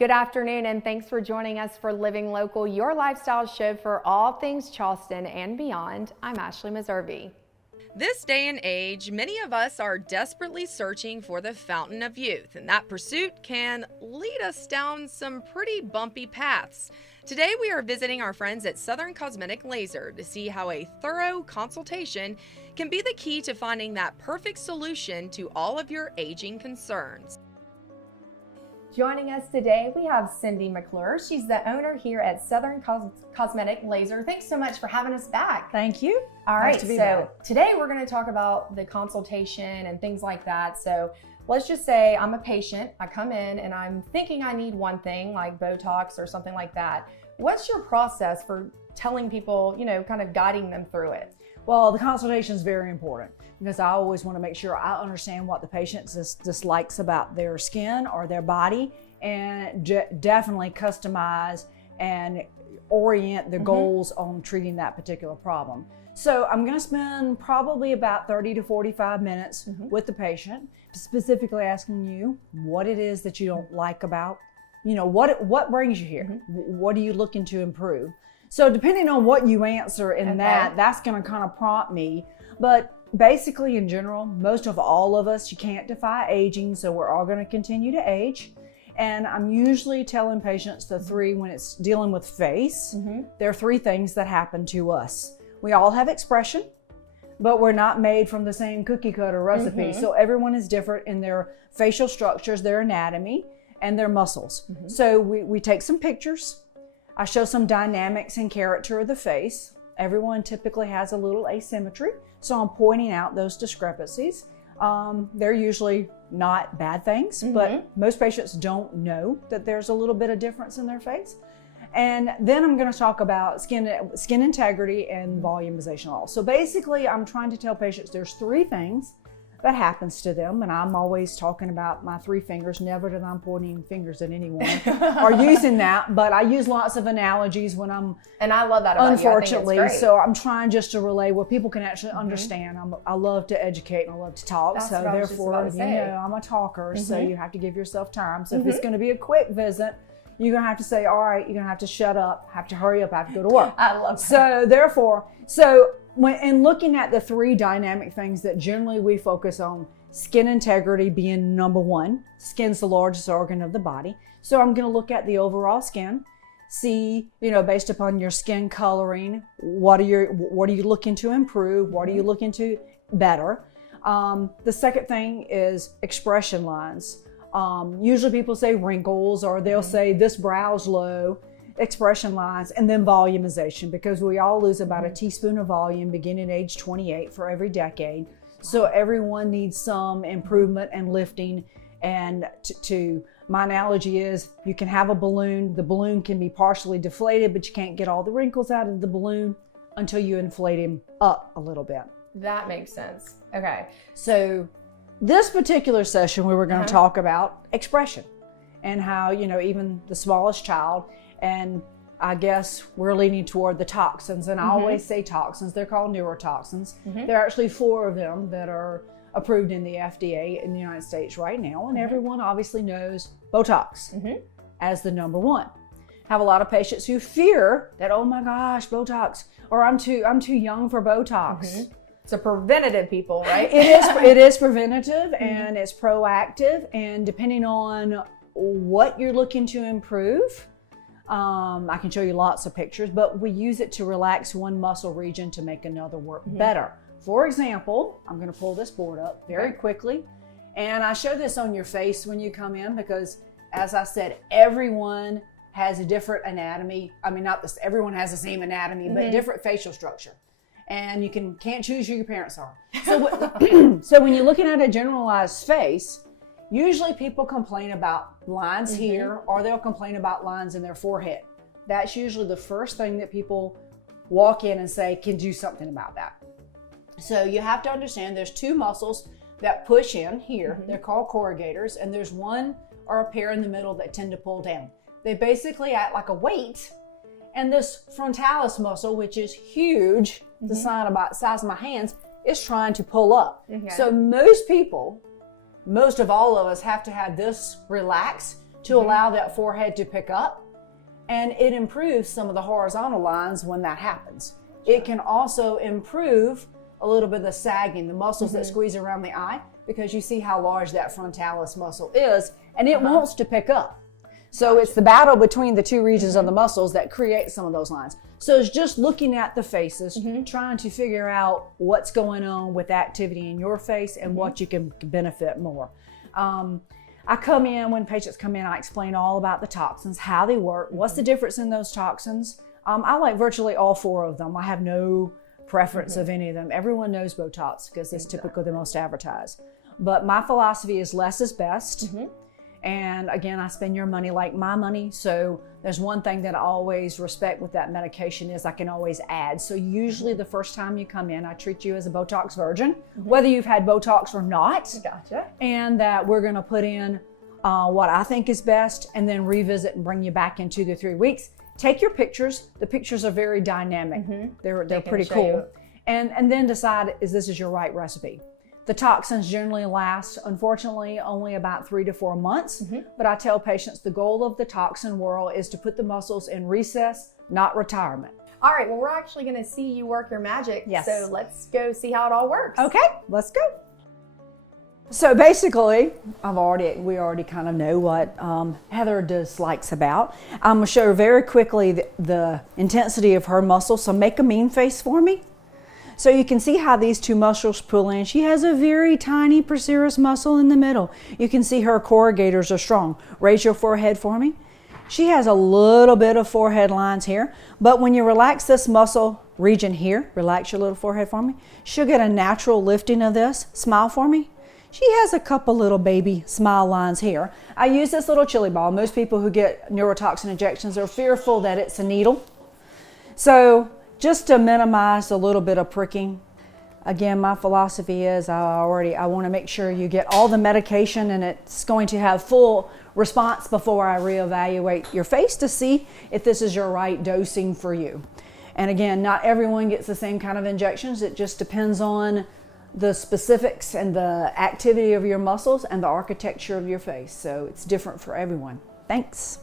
Good afternoon, and thanks for joining us for Living Local, your lifestyle show for all things Charleston and beyond. I'm Ashley Meservey. This day and age, many of us are desperately searching for the fountain of youth, and that pursuit can lead us down some pretty bumpy paths. Today, we are visiting our friends at Southern Cosmetic Laser to see how a thorough consultation can be the key to finding that perfect solution to all of your aging concerns. Joining us today, we have Cindy McClure. She's the owner here at Southern Cosmetic Laser. Thanks so much for having us back. Thank you. All right, Nice to be so back. today we're going to talk about the consultation and things like that. So let's just say I'm a patient. I come in and I'm thinking I need one thing like Botox or something like that. What's your process for telling people, kind of guiding them through it? Well, the consultation is very important because I always want to make sure I understand what the patient dislikes about their skin or their body, and definitely customize and orient the goals on treating that particular problem. So I'm going to spend probably about 30 to 45 minutes with the patient, specifically asking you what it is that you don't like about, what brings you here? What are you looking to improve? So depending on what you answer in that's going to kind of prompt me. But basically in general, most of all of us, you can't defy aging, so we're all going to continue to age. And I'm usually telling patients the three, when it's dealing with face, there are three things that happen to us. We all have expression, but we're not made from the same cookie cutter recipe. So everyone is different in their facial structures, their anatomy, and their muscles. So we take some pictures. I show some dynamics and character of the face. Everyone typically has a little asymmetry, so I'm pointing out those discrepancies. They're usually not bad things, but most patients don't know that there's a little bit of difference in their face. And then I'm going to talk about skin integrity and volumization all. So basically, I'm trying to tell patients there's three things that happens to them, and I'm always talking about my three fingers, never that I'm pointing fingers at anyone or using that, but I use lots of analogies when I'm, and I love that about unfortunately, you. I think it's great. so I'm trying just to relay where people can actually understand. I love to educate and I love to talk, That's so what I was just therefore, about to say. I'm a talker, so you have to give yourself time. So if it's going to be a quick visit, you're going to have to say, all right, you're going to have to shut up, have to hurry up, I have to go to work. I love that. So therefore, when looking at the three dynamic things that generally we focus on, skin integrity being number one. Skin's the largest organ of the body. So I'm going to look at the overall skin, see, based upon your skin coloring, what are you looking to improve? What are you looking to better? The second thing is expression lines. Usually people say wrinkles, or they'll say this brow's low. Expression lines, and then volumization, because we all lose about a teaspoon of volume beginning at age 28 for every decade. So everyone needs some improvement and lifting. And my analogy is, you can have a balloon. The balloon can be partially deflated, but you can't get all the wrinkles out of the balloon until you inflate him up a little bit. That makes sense. Okay. So this particular session, we were going to talk about expression and how, even the smallest child, and I guess we're leaning toward the toxins, and I always say toxins. They're called neurotoxins. There are actually 4 of them that are approved in the FDA in the United States right now, and everyone obviously knows Botox as the number one. Have a lot of patients who fear that, oh my gosh, Botox, or I'm too young for Botox. So preventative, people, right? It is preventative and it's proactive, and depending on what you're looking to improve, I can show you lots of pictures, but we use it to relax one muscle region to make another work better. For example, I'm going to pull this board up very quickly, and I show this on your face when you come in because, as I said, everyone has a different anatomy. I mean, everyone has the same anatomy, but different facial structure. And you can't choose who your parents are. So, so when you're looking at a generalized face, usually people complain about lines here, or they'll complain about lines in their forehead. That's usually the first thing that people walk in and say, can do something about that. So you have to understand there's 2 muscles that push in here. They're called corrugators, and there's one or a pair in the middle that tend to pull down. They basically act like a weight, and this frontalis muscle, which is huge, the size of my hands, is trying to pull up. So most of all of us have to have this relax to allow that forehead to pick up. And it improves some of the horizontal lines when that happens. It can also improve a little bit of the sagging, the muscles that squeeze around the eye, because you see how large that frontalis muscle is, and it wants to pick up. So it's the battle between the two regions of the muscles that create some of those lines. So it's just looking at the faces, trying to figure out what's going on with activity in your face and what you can benefit more. I come in, when patients come in, I explain all about the toxins, how they work, what's the difference in those toxins. I like virtually all 4 of them. I have no preference of any of them. Everyone knows Botox because it's typically the most advertised. But my philosophy is less is best. And again, I spend your money like my money. So there's one thing that I always respect with that medication is I can always add. So usually the first time you come in, I treat you as a Botox virgin, whether you've had Botox or not. Gotcha. And that we're going to put in what I think is best and then revisit and bring you back in 2 to 3 weeks. Take your pictures. The pictures are very dynamic. They're pretty cool. And then decide, this is your right recipe. The toxins generally last, unfortunately, only about 3 to 4 months. But I tell patients the goal of the toxin world is to put the muscles in recess, not retirement. All right, well, we're actually going to see you work your magic. Yes. So let's go see how it all works. Okay, let's go. So basically, we already kind of know what Heather dislikes about. I'm going to show her very quickly the intensity of her muscles. So make a mean face for me. So you can see how these 2 muscles pull in. She has a very tiny procerus muscle in the middle. You can see her corrugators are strong. Raise your forehead for me. She has a little bit of forehead lines here, but when you relax this muscle region here, relax your little forehead for me, she'll get a natural lifting of this. Smile for me. She has a couple little baby smile lines here. I use this little chili ball. Most people who get neurotoxin injections are fearful that it's a needle. So just to minimize a little bit of pricking. Again, my philosophy is I want to make sure you get all the medication and it's going to have full response before I reevaluate your face to see if this is your right dosing for you. And again, not everyone gets the same kind of injections. It just depends on the specifics and the activity of your muscles and the architecture of your face. So it's different for everyone. Thanks.